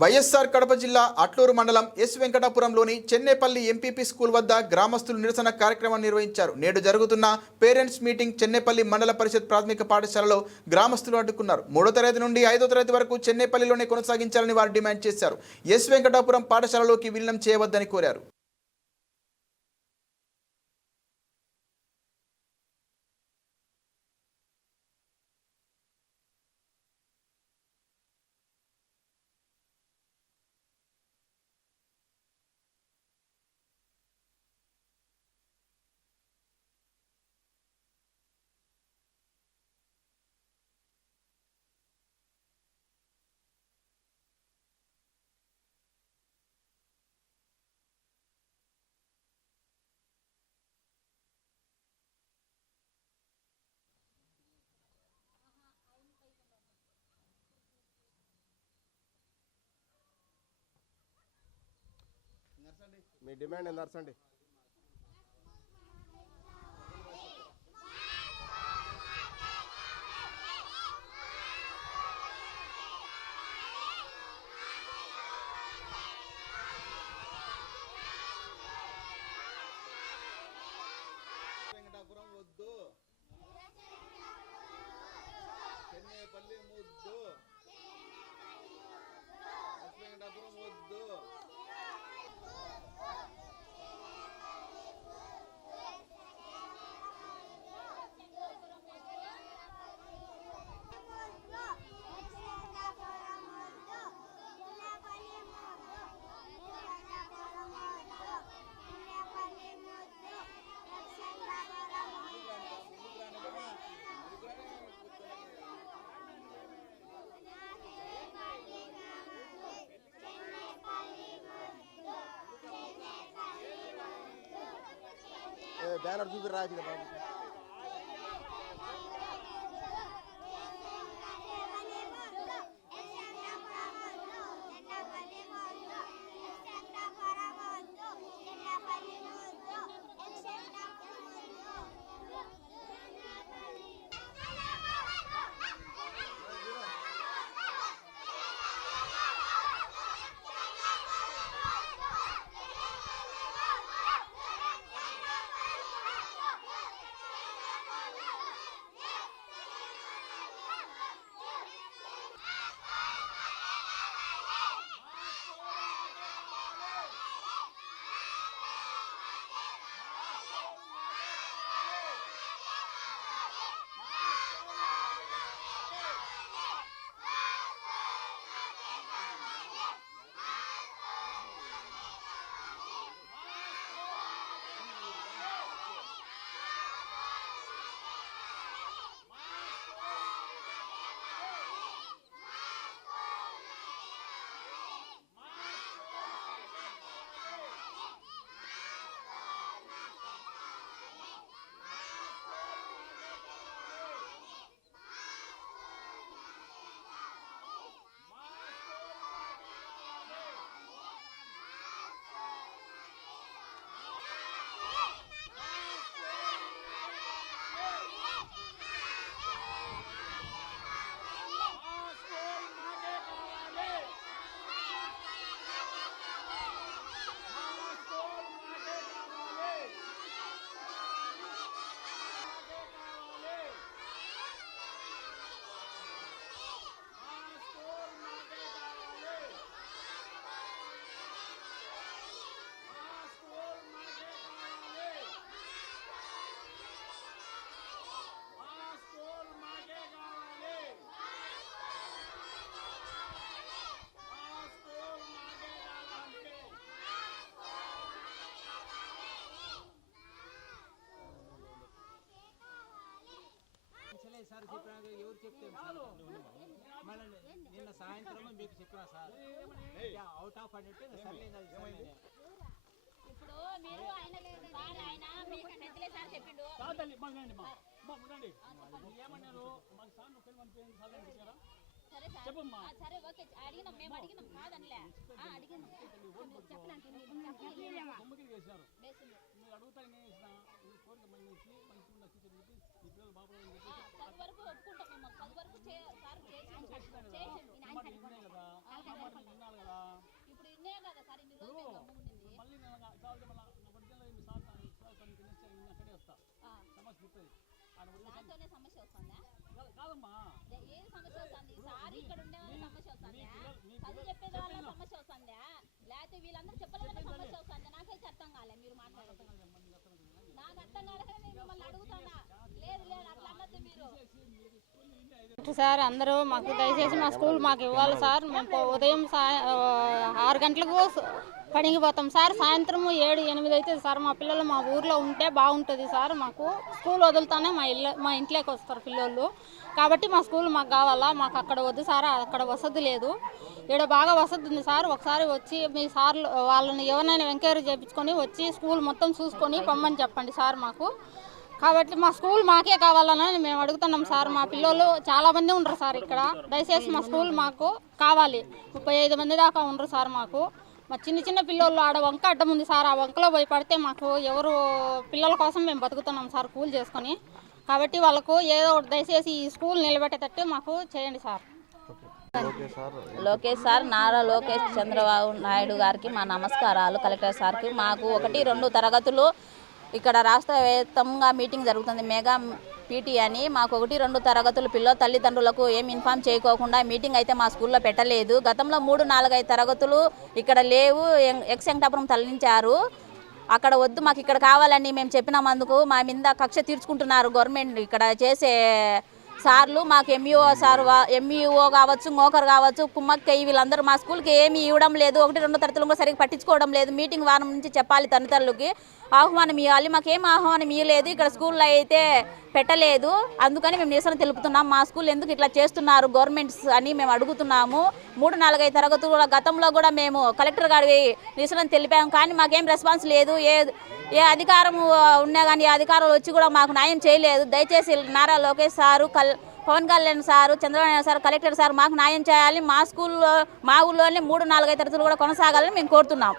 వైఎస్ఆర్ కడప జిల్లా అట్లూరు మండలం ఎస్ వెంకటాపురంలోని చెన్నైపల్లి ఎంపీపీ స్కూల్ వద్ద గ్రామస్తులు నిరసన కార్యక్రమం నిర్వహించారు. నేడు జరుగుతున్న పేరెంట్స్ మీటింగ్ చెన్నైపల్లి మండల పరిషత్ ప్రాథమిక పాఠశాలలో గ్రామస్తులు అడ్డుకున్నారు. మూడో తరగతి నుండి ఐదో తరగతి వరకు చెన్నైపల్లిలోనే కొనసాగించాలని వారు డిమాండ్ చేశారు. ఎస్ వెంకటాపురం పాఠశాలలోకి విలీనం చేయవద్దని కోరారు. మీ డిమాండ్ ఎంత నర్సండి వెంకటాపురం వద్దు. చెన్నేపల్లి ముద్దు. బ్యానర్ చూపి రాజు బాబు ఎవరు చెప్తారు సార్ మళ్ళీ నిన్న సాయంత్రం మీకు చెప్పినా సార్ అవుట్ ఆఫ్ అని అంటే సర్లేదు అది. ఇప్పుడు మీరు ఆయన ఆయన మీకు పెద్దలే సార్ చెప్పిండు కాదండి మాకు రండి మా మా ఉండండి ఏమన్నారు మాకు సార్ నువ్వు పెళ్ళి పంపించండి సార్ అని చెప్పారా సరే సార్ చెప్పమ్మా. సరే ఓకే అడిగినాం మేము అడిగినాం కాదనిలే ఆ, అడిగినాం తొమ్మిది చేశారు మీరు అడుగుతా నేను ఈ కోరిక మంచి మంచి ఉన్న చెప్పి ఈ పిల్లలు బాబు ఇప్పుడు ఇన్నే సార్ ఇక్కడ ఉండే వాళ్ళ సమస్య వస్తుందా చదువు సమస్య వస్తుందా లేకపోతే వీళ్ళందరూ చెప్పలేదు సమస్య వస్తుందా నాకైతే అర్థం కాలే మీరు మాట్లాడుతున్నారు నాకు అర్థం కాలేదు నేను మిమ్మల్ని అడుగుతానా లేదు లేదు అట్లా అన్నది మీరు సార్ అందరూ మాకు దయచేసి మా స్కూల్ మాకు ఇవ్వాలి సార్. మేము ఉదయం ఆరు గంటలకు పడిగిపోతాం పనికి పోతాం సార్. సాయంత్రం ఏడు ఎనిమిది అవుతుంది సార్ మా పిల్లలు మా ఊర్లో ఉంటే బాగుంటుంది సార్. మాకు స్కూల్ వదులుతానే మా ఇల్లు మా ఇంట్లోకి వస్తారు పిల్లలు కాబట్టి మా స్కూల్ మాకు కావాలా? మాకు అక్కడ వద్దు సార్ అక్కడ వసతి లేదు. ఇక్కడ బాగా వసతి ఉంది సార్. ఒకసారి వచ్చి మీ సార్లు వాళ్ళని ఎవరినైనా ఎంక్వైరీ చేయించుకొని వచ్చి స్కూల్ మొత్తం చూసుకొని పొమ్మని చెప్పండి సార్ మాకు. కాబట్టి మా స్కూల్ మాకే కావాలని మేము అడుగుతున్నాం సార్. మా పిల్లలు చాలా మంది ఉండరు సార్ ఇక్కడ. దయచేసి మా స్కూల్ మాకు కావాలి. ముప్పై ఐదు మంది దాకా ఉండరు సార్ మాకు. మా చిన్న చిన్న పిల్లలు ఆడ వంక అడ్డం ఉంది సార్. ఆ వంకలో పోయి పడితే మాకు ఎవరు పిల్లల కోసం మేము బతుకుతున్నాం సార్ కూల్ చేసుకొని. కాబట్టి వాళ్ళకు ఏదో ఒకటి దయచేసి ఈ స్కూల్ నిలబెట్టేటట్టు మాకు చేయండి సార్. లోకేష్ సార్ నారా లోకేష్ చంద్రబాబు నాయుడు గారికి మా నమస్కారాలు. కలెక్టర్ సార్కి మాకు ఒకటి రెండు తరగతులు ఇక్కడ రాష్ట్రవేత్తంగా మీటింగ్ జరుగుతుంది. మెగా పీటీ అని మాకు ఒకటి రెండు తరగతులు పిల్లో తల్లిదండ్రులకు ఏం ఇన్ఫామ్ చేయకోకుండా మీటింగ్ అయితే మా స్కూల్లో పెట్టలేదు. గతంలో మూడు నాలుగైదు తరగతులు ఇక్కడ లేవు. ఎం- ఎక్స్ వెంకటాపురం తరలించారు. అక్కడ వద్దు మాకు ఇక్కడ కావాలని మేము చెప్పినందుకు మా మీద కక్ష తీర్చుకుంటున్నారు గవర్నమెంట్ ఇక్కడ చేసే సార్లు మాకు ఎంఈఓ సార్ ఎంఈఓ కావచ్చు మోకర్ కావచ్చు కుమ్మక్కయ్య వీళ్ళందరూ మా స్కూల్కి ఏమి ఇవ్వడం లేదు. ఒకటి రెండు తరగతులు కూడా సరిగ్గా పట్టించుకోవడం లేదు. మీటింగ్ వారం నుంచి చెప్పాలి తల్లిదండ్రులకి. ఆహ్వానం ఇవ్వాలి. మాకేం ఆహ్వానం ఇవ్వలేదు. ఇక్కడ స్కూల్లో అయితే పెట్టలేదు. అందుకని మేము నిరసన తెలుపుతున్నాం. మా స్కూల్ ఎందుకు ఇట్లా చేస్తున్నారు గవర్నమెంట్స్ అని మేము అడుగుతున్నాము. మూడు నాలుగైదు తరగతులు గతంలో కూడా మేము కలెక్టర్ గారి నిరసన తెలిపాము కానీ మాకేం రెస్పాన్స్ లేదు. ఏ ఏ అధికారం ఉన్నా కానీ అధికారులు వచ్చి కూడా మాకు న్యాయం చేయలేదు. దయచేసి నారా లోకేష్ సారు కల్ Pawan Kalyan sir Chandrababu sir collector sir మాకు న్యాయం చేయాలి మా స్కూల్లో మా ఊళ్ళోనే మూడు నాలుగైదు తరగతులు కూడా కొనసాగాలని మేము కోరుతున్నాం.